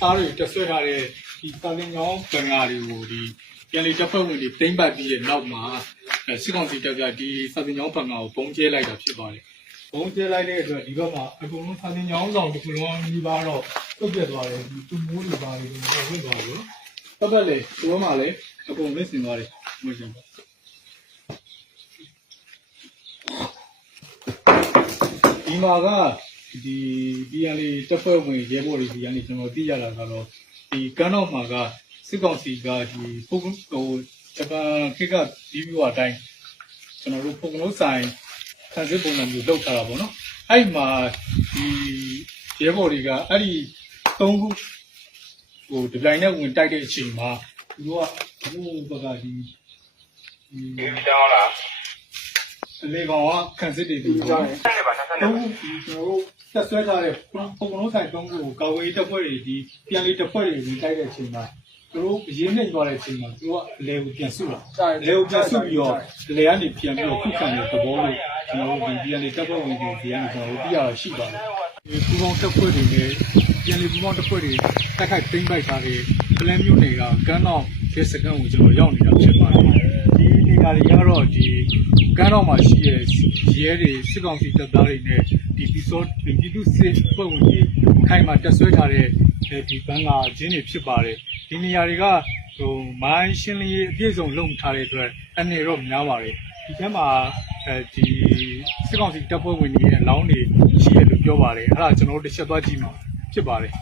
တက်ဆွဲထားတဲ့ဒီစာလင်ကြောင်းဗန်ကာတွေကိုဒီပြန်လေတပ်ဖွဲ့ဝင်တွေတိမ့်ပတ်ပြီးတဲ့နောက်မှာအဲစစ်ကောင်စီတပ်ကဒီစာလင်ကြောင်းဗန်ကာကိုပုံကျဲလိုက်တာဖြစ်ပါတယ်။ပုံကျဲလိုက်တဲ့အတွက်ဒီဘက်မှာအကုန်လုံးစာလင်ကြောင်းဆောင်တစ်ခုလုံးဒီပါတော့တုတ်ပြတ်သွားတယ်ဒီသူမိုးတွေပါတွေတော့ဝင်သွားတယ်။တပ်ပတ်လေဒီဘက်မှာလည်းအကုန်လစ်စင်သွားတယ်။ဟုတ်ရှင်ဒီမှာက ဒီဒီရန်လေးတပ်ဖွဲ့ဝင်ရဲဘော်တွေဒီရန်လေးကျွန်တော်သိရတာကတော့ဒီကမ်းတော့မှာကစစ်ကောင်စီကဒီပုံဟိုဂျပန်ခေတ်ကဒီဗီယိုအတိုင်းကျွန်တော်တို့ပုံလုံးဆိုင်ဆန်စစ်ပုံစံမျိုးလုပ်ထားတာပေါ့နော်အဲ့ဒီမှာဒီရဲဘော်တွေကအဲ့ဒီသုံးခုဟိုဒီဇိုင်းနဲ့ဝင်တိုက်တဲ့အချိန်မှာသူတို့ကဟိုဘက်ကဒီဒီဒီကြောင်းလားလေကောင်ကခန့်စစ်တွေတူတယ်ဆက်နေပါဆက်နေတုံးပါဒီကျွန်တော်တို့ တက်ဆွဲထားတဲ့ပုံလုံးဆိုင်တုံးကိုကာဝေးတက်ဖွဲ့တွေဒီပြန်လေးတက်ဖွဲ့တွေဝင်တိုက်တဲ့အချိန်မှာသူတို့ရင်းနှိမ်သွားတဲ့အချိန်မှာသူတို့ကအလဲကိုပြန်ဆုတာလဲကိုပြန်ဆုပြီးတော့လဲကနေပြန်ပြီးတော့ခုခံတဲ့သဘောလို့ကျွန်တော်တို့ဒီပြန်လေးတက်ဖွဲ့ဝင်တွေဒီကနေကျွန်တော်တို့သိရတာရှိပါတယ်ဒီပူပေါင်းတက်ဖွဲ့တွေနဲ့ပြန်လေးပူပေါင်းတက်ဖွဲ့တွေတက်ခိုက်သိမ့်ပိုက်ထားတဲ့ပလန်မျိုးတွေကကန်းတော့ခေစကန်ကိုကျွန်တော်ရောက်နေတာဖြစ်ပါတယ် ဒီနေရာတွေကတော့ဒီကန်းတော့မှာရှိတဲ့ရဲတွေစစ်ကောင်စီတပ်သားတွေနဲ့ဒီပီစောဒီပြည်သူစစ်ဖွဲ့ဝင်တွေခိုင်မှာတက်ဆွဲထားတဲ့ဒီဘန်ကာဂျင်းတွေဖြစ်ပါတယ်ဒီနေရာတွေကဟိုမိုင်းရှင်းလင်းရေးအပြည့်စုံလုပ်ထားတဲ့အတွက်အနေတော့များပါတယ်ဒီထဲမှာအဲဒီစစ်ကောင်စီတပ်ဖွဲ့ဝင်တွေရဲ့အလောင်းတွေရှိတယ်လို့ပြောပါတယ်အဲ့ဒါကျွန်တော်တို့တစ်ချက်သွားကြည့်မှာဖြစ်ပါတယ်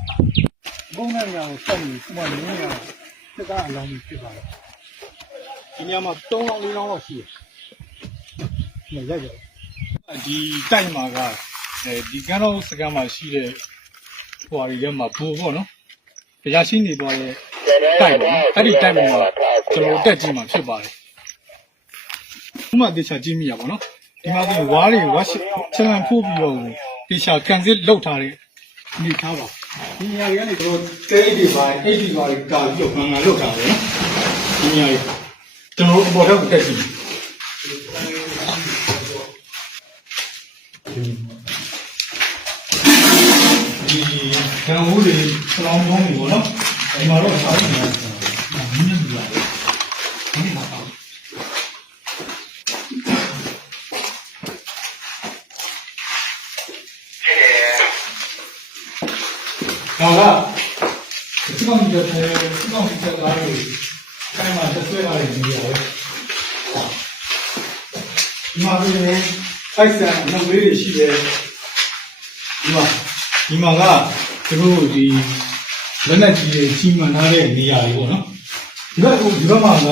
ဘုံနဲ့ညာကိုဆက်ပြီးခုမှနင်းနေတာစစ်သားအလောင်းတွေဖြစ်ပါတယ် ဒီနေရာမှာ3လောင်း4လောင်းတော့ရှိတယ်ညရက်ကြဒီတိုက်မှာကအဲဒီကန်းတော်စကန်မှာရှိတဲ့ဟိုအရီထဲမှာဘူပေါ့နော်တရားရှိနေသွားတဲ့တိုက်ပေါ့နော်အဲ့ဒီတိုက်မှာကျွန်တော်တက်ကြည့်မှာဖြစ်ပါတယ်ဥမာတေချာကြည့်မိရပါတော့ဒီမှာဒီဝါးတွေဝါရှချလန်ဖို့ပြီးတော့တေချာကန်စစ်လောက်ထားတဲ့အနေထားပါဒီနေရာတွေကနေကျွန်တော်တဲအိတ်တွေပါအိတ်တွေပါကာပြီးတော့ခံငါလောက်ထားတယ်နော်ဒီနေရာတွေကျွ န်တော်တို့အပေါ်ထက်တက်ကြည့်ဒီကံဦးတွေစလောင်းပေါင်းတွေပေါ့နော်ဒီမှာတော့ဆောင်းနေတယ်မင်းတို့လာတယ်ဒီမှာပါဒါကဒီကောင်ကြီးတဲ့ဒီကောင်ကြီး တဲ့ကားတွေခိုင်မှာတက်ဆွဲလာတဲ့နေရာပဲဒီမှာလည်းအိုက်ဆန်အလုပ်လေးတွေရှိတယ်ဒီမှာဒီမှာကသူတို့ဒီလက်နဲ့ကြီးတွေကြီးမှန်ထားတဲ့နေရာတွေပေါ့နော်ဒီဘက်ကဒီဘက်မှာက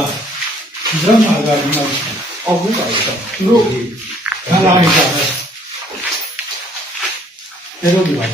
ဒီဘက်မှာကဒီမှာအောက်ဘက်ပါတော့သူတို့ခါလာနေတာပဲအဲ့လိုဒီပါ